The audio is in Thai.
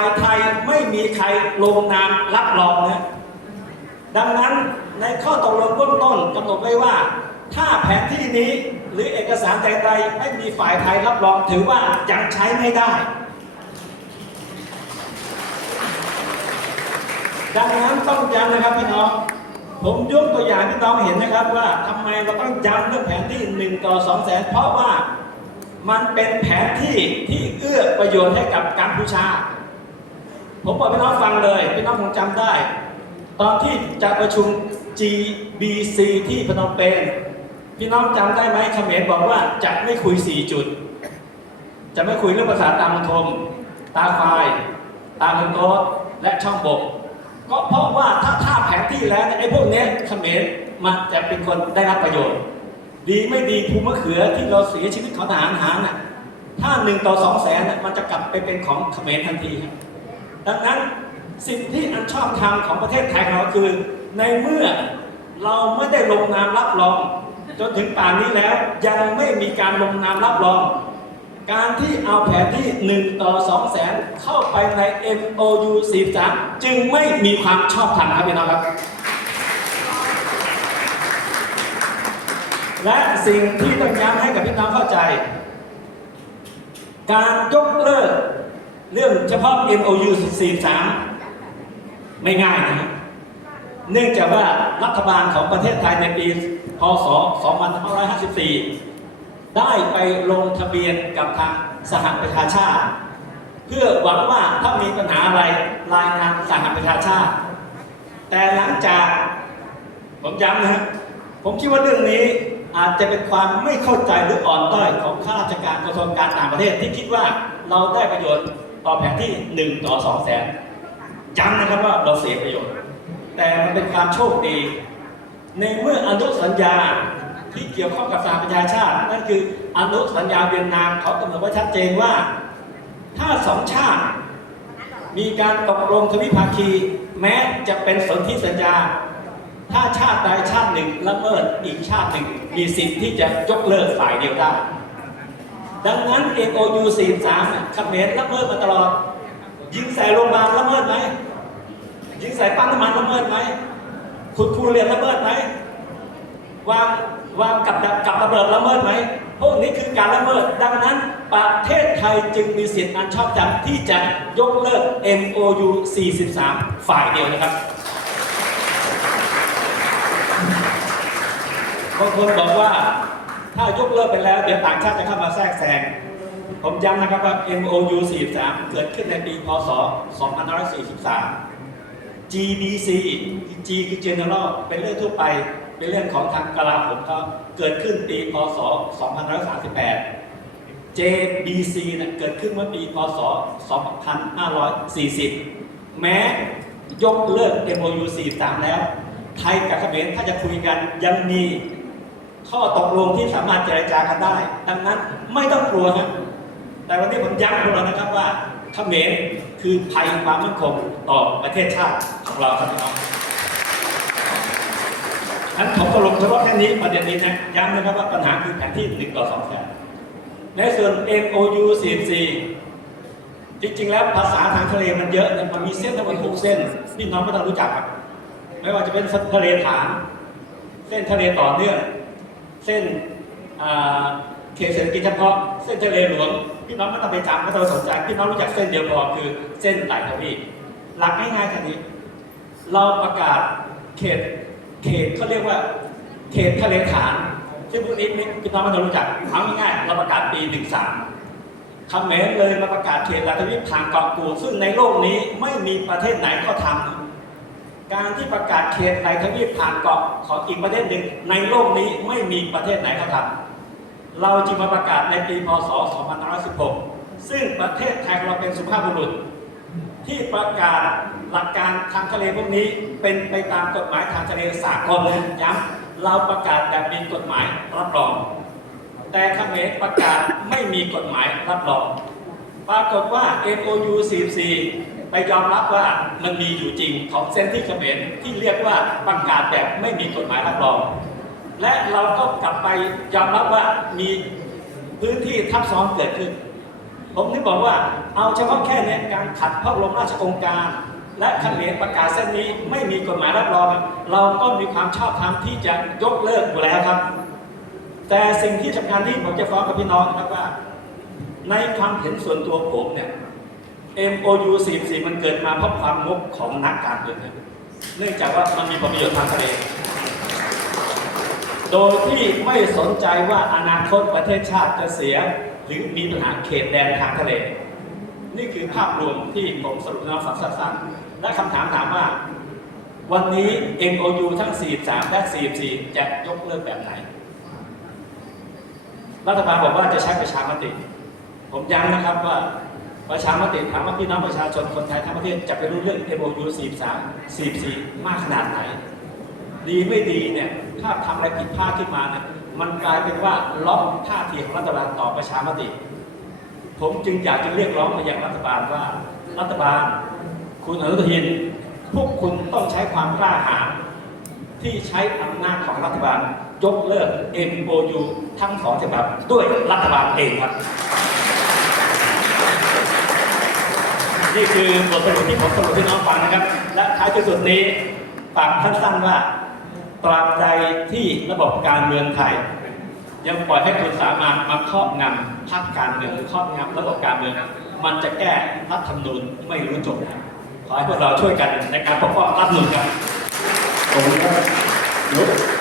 ฝ่ายไทยไม่มีใครลงนามรับรองนะดังนั้นในข้อตกลงเบื้องต้นกำหนดไว้ว่า ถ้าแผนที่นี้หรือเอกสารใดๆไม่มีฝ่ายไทยรับรองถือว่ายังใช้ไม่ได้ ดังนั้นต้องย้ำนะครับพี่น้องผมยกตัวอย่างพี่น้องเห็นนะครับว่าทำไมเราต้องย้ำเรื่องแผนที่1ต่อ2แสนเพราะว่ามันเป็นแผนที่ที่เอื้อประโยชน์ให้กับกัมพูชา ผมบอกพี่น้องฟังเลยพี่น้องคงจำได้ ตอนที่จะประชุม GBC ที่พนมเปญพี่น้องจำได้ไหมเขมรบอกว่าจะไม่คุย 4 จุด จะไม่คุยเรื่องภาษาตามมตาควายตามมณฑลและช่องบก ก็เพราะว่าถ้าท่าแผนที่แล้วไอ้พวกนี้เขมรมันจะเป็นคนได้รับประโยชน์ ดีไม่ดีภูมิมะเขือที่เราเสียชีวิตของทหารหารน่ะถ้าหนึ่งต่อสองแสนน่ะมันจะกลับไปเป็นของเขมรทันทีครับ ดังนั้นสิ่งที่อันชอบธรรมของประเทศไทยของเราคือ ในเมื่อเราไม่ได้ลงนามรับรอง จนถึงป่านนี้แล้วยังไม่มีการลงนามรับรอง การที่เอาแผนที่ 1 ต่อ 2 แสนเข้าไปใน MOU 43จึงไม่มีความชอบธรรมครับพี่น้องครับ และสิ่งที่ต้องย้ำให้กับพี่น้องเข้าใจ การยกเลิก เรื่องเฉพาะ MOU 43 ไม่ง่ายนะครับเนื่องจากว่ารัฐบาลของประเทศไทยในปี พศ 2554 ได้ไปลงทะเบียนกับทางสหประชาชาติ เพื่อหวังว่าถ้ามีปัญหาอะไรรายงานสหประชาชาติ แต่หลังจากผมย้ำนะฮะผมคิดว่าเรื่องนี้อาจจะเป็นความไม่เข้าใจหรืออ่อนด้อยของข้าราชการกระทรวงการต่างประเทศที่คิดว่าเราได้ประโยชน์ ต่อแผนที่ 1 ต่อ2แสนย้ำนะครับว่าเราเสียประโยชน์ แต่มันเป็นความโชคดี ในเมื่ออนุสัญญาที่เกี่ยวข้องกับสหประชาชาติ นั่นคืออนุสัญญาเวียดนามเขากำหนดไว้ชัดเจนว่า ถ้าสองชาติ มีการตกลงทวิภาคี แม้จะเป็นสนธิสัญญา ถ้าชาติใดชาติหนึ่งละเมิดอีกชาติหนึ่งมีสิทธิ์ที่จะยกเลิกฝ่ายเดียวได้ ดังนั้น MOU 43เนี่ยเขมรละเมิดมาตลอด ยิงใส่โรงพยาบาลละเมิดไหม ยิงใส่ปั๊มน้ำมันละเมิดไหมขุดคูเรียนละเมิดไหมวางวางกับกกับระเบิดละเมิดไหมพวกนี้คือการละเมิด ดังนั้นประเทศไทยจึงมีสิทธิ์อันชอบธรรมที่จะยกเลิก MOU 43 ฝ่ายเดียวนะครับบางคนบอกว่า ถ้ายกเลิกไปแล้ว เดี๋ยวต่างชาติจะเข้ามาแทรกแซง ผมย้ำนะครับว่า MOU 43 เกิดขึ้นในปี พศ 2543 GBC G คือ General เป็นเรื่องทั่วไป เป็นเรื่องของทางกลาโหมเขาเกิดขึ้นปี พศ 2538 JBC นะเกิดขึ้นเมื่อปี พศ 2540 แม้ยกเลิก MOU 43 แล้ว ไทยกับเขมรถ้าจะคุยกันยังมี ข้อตกลงที่สามารถเจรจากันได้ ดังนั้นไม่ต้องกลัวครับแต่วันนี้ผมย้ำพวกเรานะครับว่าเขมรคือภัยความมั่นคงต่อประเทศชาติของเราครับพี่น้องฉะนั้นผมก็ลงเฉพาะแค่นี้ประเด็นนี้นะย้ำนะครับว่าปัญหาคือแผนที่หนึ่งต่อสองแสนในส่วน MOU 44จริงๆ แล้วภาษาทางทะเลมันเยอะเนี่ยมันมีเส้นทั้งหมดหกเส้นพี่น้องไม่ต้องรู้จักครับ ไม่ว่าจะเป็นทะเลฐาน เส้นทะเลต่อเนื่อง เส้นเขตเศรษฐกิจเฉพาะเส้นทะเลหลวงพี่น้องไม่ต้องไปจำไม่ต้องสนใจพี่น้องรู้จักเส้นเดียวพอคือเส้นไต่ทวีปหลักง่ายๆแค่นี้ เราประกาศเขตเขตเขาเรียกว่า เขตทะเลฐานซึ่งพวกนี้พี่น้องไม่ต้องรู้จักเอาง่ายๆเราประกาศปี13เขมรเลยมาประกาศเขตรัฐวิปทางเกาะกูดซึ่งในโลกนี้ไม่มีประเทศไหนเขาทำ การที่ประกาศเขตในทวีปผ่านเกาะของอีกประเทศหนึ่งในโลกนี้ไม่มีประเทศไหนเขาทำเราจึงมาประกาศในปีพศ 2516 ซึ่งประเทศไทยของเราเป็นสุภาพบุรุษ ที่ประกาศหลักการทางทะเลพวกนี้เป็นไปตามกฎหมายทางทะเลสากลนะย้ำเราประกาศแบบมีกฎหมายรับรอง แต่เขมรประกาศไม่มีกฎหมายรับรอง ปรากฏว่า MOU 44 ไปยอมรับว่ามันมีอยู่จริงของเส้นที่เขมรที่เรียกว่าประกาศแบบไม่มีกฎหมายรับรอง และเราก็กลับไปยอมรับว่ามีพื้นที่ทับซ้อนเกิดขึ้น ผมถึงบอกว่าเอาเฉพาะแค่ในการขัดพระบรมราชองการ และเขมรประกาศเส้นนี้ไม่มีกฎหมายรับรอง เราก็มีความชอบธรรมที่จะยกเลิกอยู่แล้วครับ แต่สิ่งที่สำคัญที่ผมจะฟ้องกับพี่น้องนะครับว่า ในความเห็นส่วนตัวผมเนี่ย MOU 44มันเกิดมาเพราะความงกของนักการเมืองเนื่องจากว่ามันมีผลประโยชน์ทางทะเลโดยที่ไม่สนใจว่าอนาคตประเทศชาติจะเสีย หรือมีปัญหาเขตแดนทางทะเล นี่คือภาพรวมที่ผมสรุปให้น้องฟังสั้นๆและคำถามถามว่า วันนี้ MOU ทั้ง 43 และ 44 จะยกเลิกแบบไหน รัฐบาลบอกว่าจะใช้ประชามติ ผมย้ำนะครับว่าประชามติถามว่าพี่น้องประชาชนคนไทยทั้งประเทศจะไปรู้เรื่อง MOU 43 44 มากขนาดไหน ดีไม่ดีเนี่ยถ้าทำอะไรผิดพลาดขึ้นมาเนี่ยมันกลายเป็นว่าล็อกท่าทีของรัฐบาลต่อประชามติ ผมจึงอยากจะเรียกร้องมายังรัฐบาลว่า รัฐบาล คุณอนุทิน พวกคุณต้องใช้ความกล้าหาญที่ใช้อำนาจของรัฐบาล ยกเลิก MOU ทั้งสองฉบับด้วยรัฐบาลเองครับ นี่คือบทสรุปที่ผมสรุปให้น้องฟังนะครับ และท้ายที่สุดนี้ฝากท่านสั้นว่าตราบใดที่ระบบการเมืองไทย ยังปล่อยให้คุณสามารถมาครอบงำพรรคการเมืองหรือครอบงำระบบการเมือง มันจะแก้รัฐธรรมนูญไม่รู้จบครับขอให้พวกเราช่วยกันในการปกป้องรัฐธรรมนูญครับผมครับยก